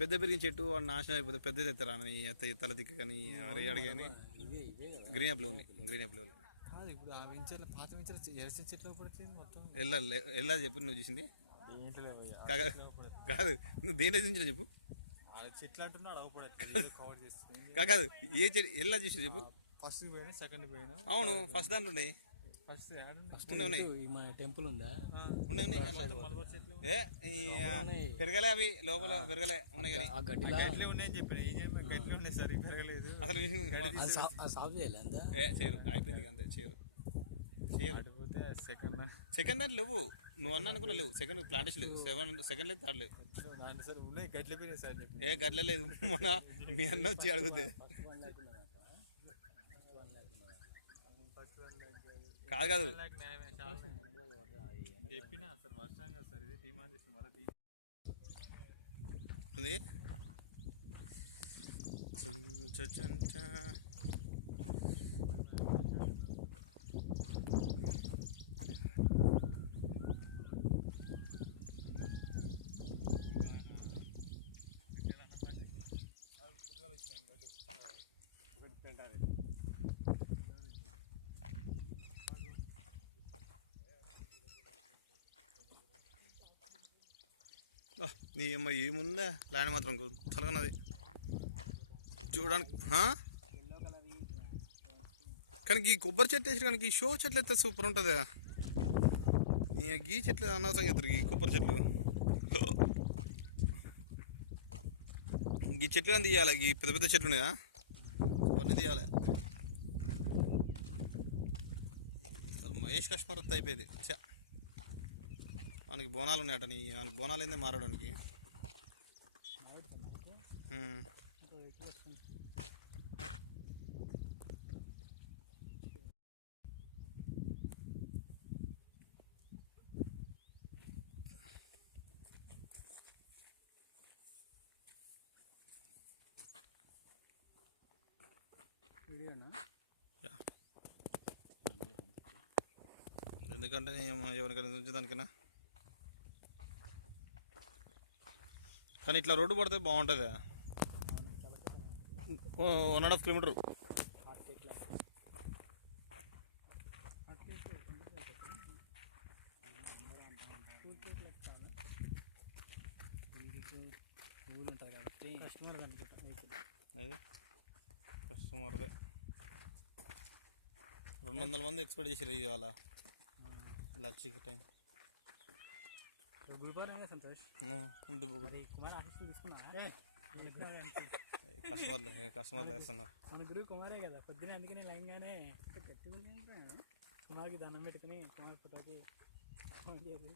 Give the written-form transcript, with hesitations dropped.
పెద్ద పెరిగిన చెట్టు వాడు నాశనం అయిపోతే పెద్ద తెస్తారా తల దిక్క కానీ అడిగాని గ్రీన్ యాప్లో గ్రీన్ యాప్లో కాదు. ఇప్పుడు ఆ వెంచర్లో పాత వెంచర్ ఎరసిన చెట్లు పడుతుంది మొత్తం. ఎలా చెప్పు నువ్వు చూసింది దేంట్లో కాదు, నువ్వు దేంట్లో చూసించా చెప్పు. చెట్లు అంటున్నాడు అవ్వపడట్లేదు, ఏదో కవర్ చేస్తుంది. కాదు ఏ చెట్టు ఎలా చూసి చెప్పు. ఫస్ట్ పోయినా, సెకండ్ పోయినా. అవును, ఫస్ట్ దాంట్లో ఉన్నాయి. ఫస్ట్ మా టెంపుల్ ఉందా? పెరగలే అవి లోపల పెరగలే ఉన్నాయి కానీ గట్లే ఉన్నాయని చెప్పిన. ఏం గట్లే ఉన్నాయి సార్, పెరగలేదు. సాల్వ్ చేయాలి అంతా. అడిగిపోతే సెకండ్ హ్యాండ్ లేవు, నువ్వు అన్నాను కూడా లేవు. సెకండ్ ప్లాంటేషన్ లేవు, సెకండ్ లేదు, థర్డ్ లేదు. దాంట్లో సార్ ఉన్నాయి, గట్లే పోయినాయి సార్ చెప్పి. ఏ గట్ల లేదు, మీ అన్న వచ్చి అడుగుతే కాదు నీ అమ్మ ఏముందా ల్యాండ్ మాత్రం గుర్తున్నది చూడడానికి. కానీ ఈ కొబ్బరి చెట్లు వేసి కానీ షో చెట్లు అయితే సూపర్ ఉంటుంది. ఈ చెట్లు అనవసరంగా ఎత్తారు, ఈ కొబ్బరి చెట్లు. ఈ చెట్లు కానీ తీయాలి, ఈ పెద్ద పెద్ద చెట్లు ఉన్నాయా అవన్నీ తీయాలి. మహేష్ కష్మర్ అంతా అయిపోయింది. మనకి బోనాలు ఉన్నాయట, నీ బోనాలు ఏంది మారడానికి. ఎందుకంటే ఎవరికైనా ఉంచేదానికైనా. కానీ ఇట్లా రోడ్డు పడితే బాగుంటుంది. 1.5 కిలోమీటర్. కస్టమర్ అనుకుంటా 200 మంది ఎక్స్పెక్ట్ చేసారు ఇవాళ లక్షకి టైం. గురువారం సంతోష్ మరి కుమార్ ఆశీస్సులు తీసుకున్నా. మన గురువు కుమారే కదా, పొద్దున అందుకనే లైన్గానే కుమార్కి దండం పెట్టుకుని కుమార్ ఫోటోకి ఫోన్ చేసి